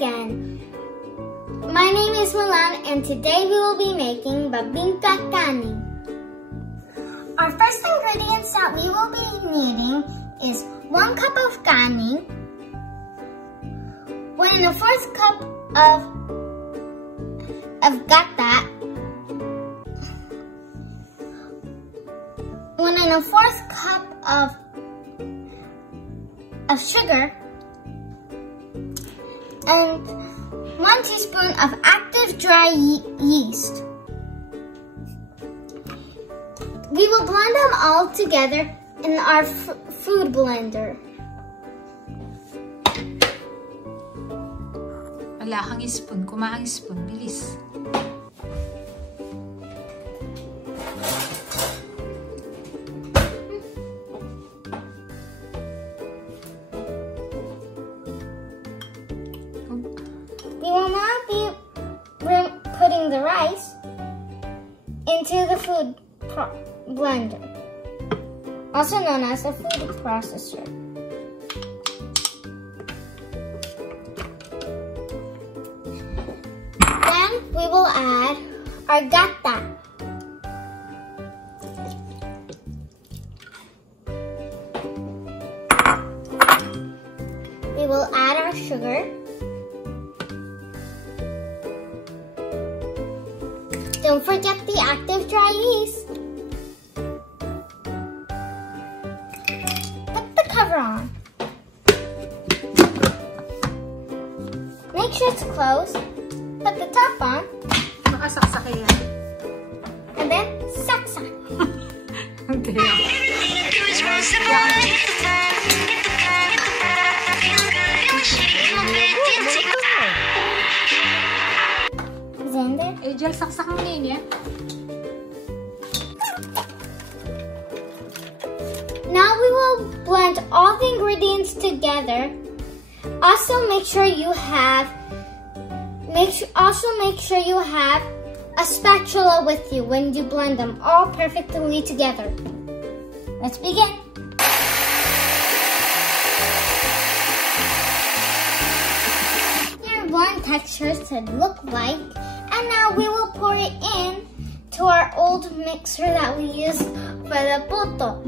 again. My name is Mulan and today we will be making BIBINGKA KANIN. Our first ingredients that we will be needing is 1 cup of kanin, 1¼ cup of GATA, 1¼ cup of sugar, and 1 teaspoon of active dry yeast. We will blend them all together in our food blender. Wala kang spoon. Kumaang spoon. Bilis. We will now be putting the rice into the food blender, also known as a food processor. Then we will add our GATA. We will add our sugar. Don't forget the active dry yeast. Put the cover on. Make sure it's closed. Put the top on. Makasaksak yan. And then, saksak. Okay. Angel, saksak mo na yun, Now we will blend all the ingredients together. Also make sure you have a spatula with you when you blend them all perfectly together. Let's begin. Your blend texture should look like. And now we will pour it in to our old mixer that we used for the PUTO.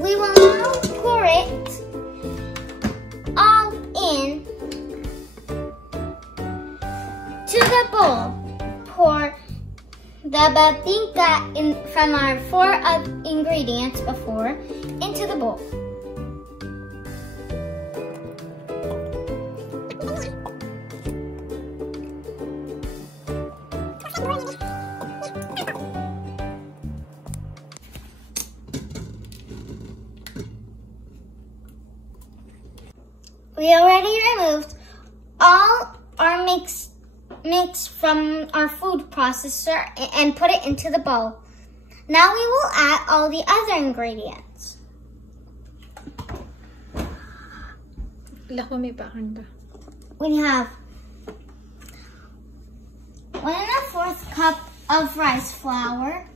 We will now pour it all in to the bowl. Pour the BIBINKA from our 4 ingredients before into the bowl. We already removed all our mix from our food processor and put it into the bowl. Now we will add all the other ingredients. We have 1¼ cup of rice flour,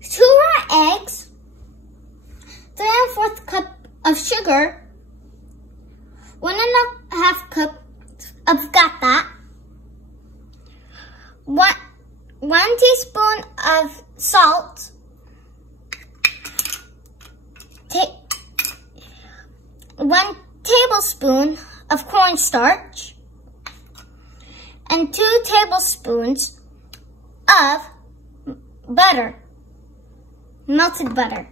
2 raw eggs, 3¼ cup of sugar, 1½ cup of GATA, 1 teaspoon of salt, 1 tablespoon of cornstarch, and 2 tablespoons of butter, melted butter.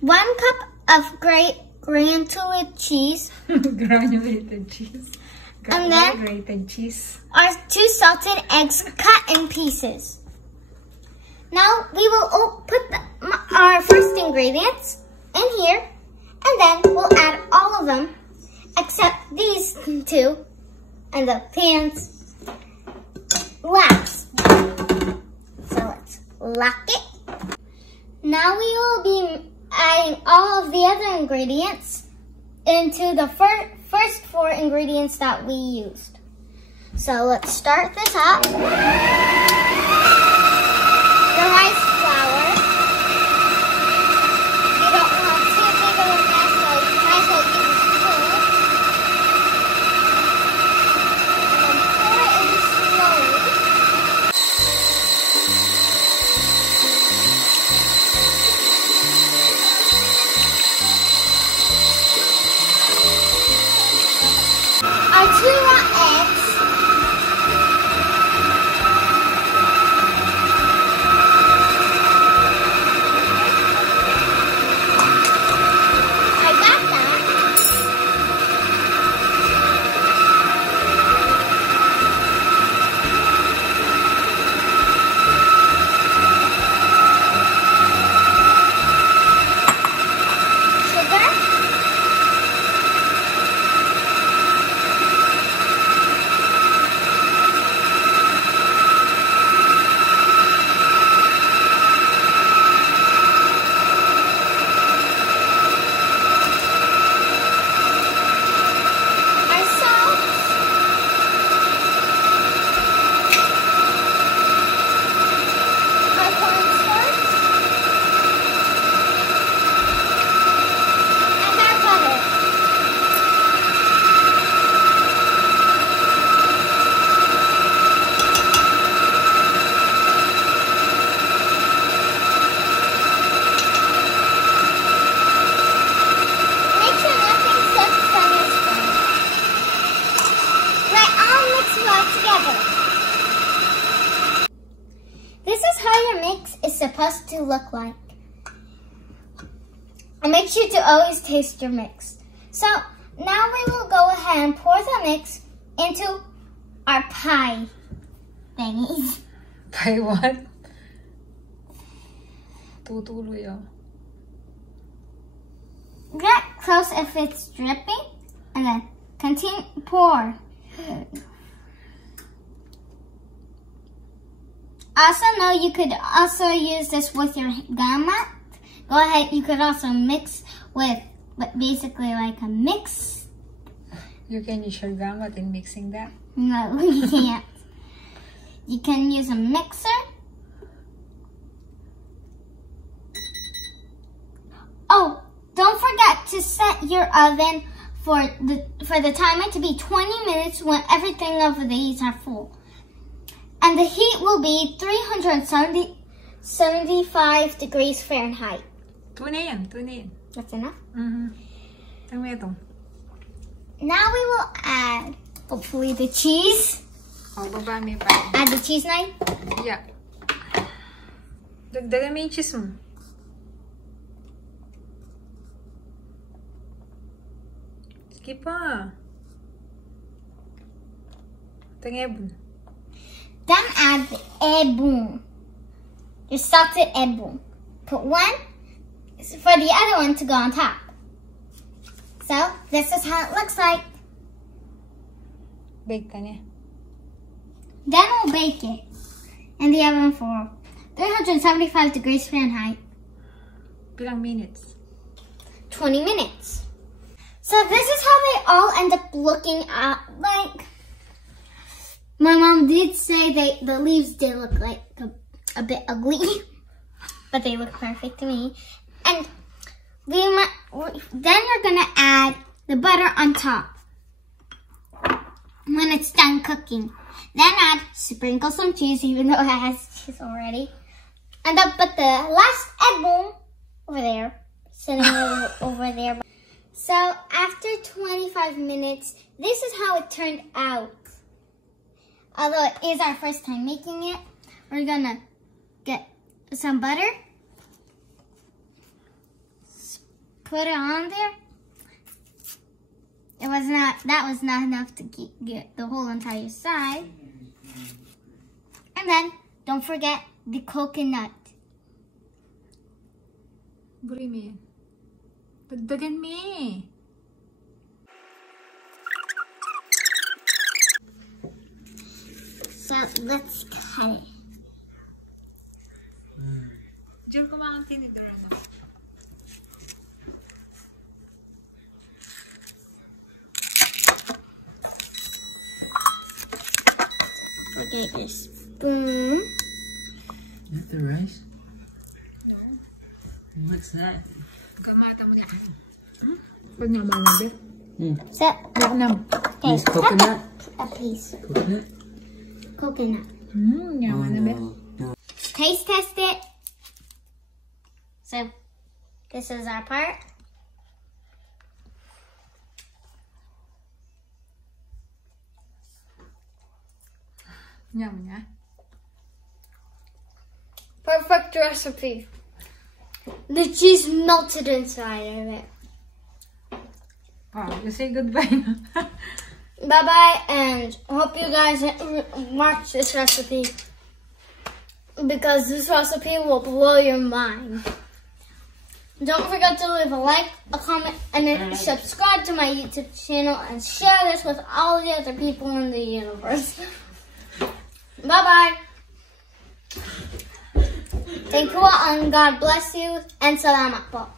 1 cup of granulated cheese. Granulated cheese. And then grated cheese. Our 2 salted eggs cut in pieces. Now we will put our first ingredients in here, and then we'll add all of them except these 2 and the pans last. So let's lock it. Now we will be adding all of the other ingredients into the first 4 ingredients that we used. So let's start this up. The rice flour, supposed to look like. And make sure to always taste your mix. So now we will go ahead and pour the mix into our pie thingies. Pie what? Tutuloy ah. Get close if it's dripping, and then continue pour. Also know you could also use this with your gum mat. Go ahead, you could also mix with, but basically like a mix. You can use your gamut in mixing that. No, you can't. You can use a mixer. Oh, don't forget to set your oven for the timer to be 20 minutes when everything of these are full. And the heat will be 375 degrees Fahrenheit. 2 na yan. That's enough? Tama ito. Now we will add, hopefully, the cheese. Oh, baba may pa. Add the cheese knife. Yeah. Dagdagan mo yung cheese mo. Sige pa. Tangebon. Then add the ebon. Your salted ebon. Put one for the other one to go on top. So this is how it looks like. Bake ka niya. Then we'll bake it in the oven for 375 degrees Fahrenheit. Pilang minutes? 20 minutes. So this is how they all end up looking at. Like, my mom did say the leaves did look like a bit ugly, but they look perfect to me. And then you're gonna add the butter on top when it's done cooking. Then sprinkle some cheese, even though it has cheese already. And then put the last egg bowl over there, sitting over there. So after 25 minutes, this is how it turned out. Although it is our first time making it, we're gonna get some butter, put it on there. That was not enough to get the whole entire side. And then don't forget the coconut. Buri mo yan. Dagdagan mo eh. So let's cut it. Diyan kumakang tinidor mo. Get your spoon. Is that the rice? What's that? Gamata mo niya. Pwede nga malabi. So, Vietnam. okay, This coconut? a piece. Coconut? Coconut. Yaman na ba? Taste test it. So, this is our part. Yaman niya. Perfect recipe. The cheese melted inside of it. Oh, you say goodbye na. Bye-bye, and hope you guys watch this recipe, because this recipe will blow your mind. Don't forget to leave a like, a comment, and then subscribe to my YouTube channel and share this with all the other people in the universe. Bye-bye. Thank you all, and God bless you, and salamat po.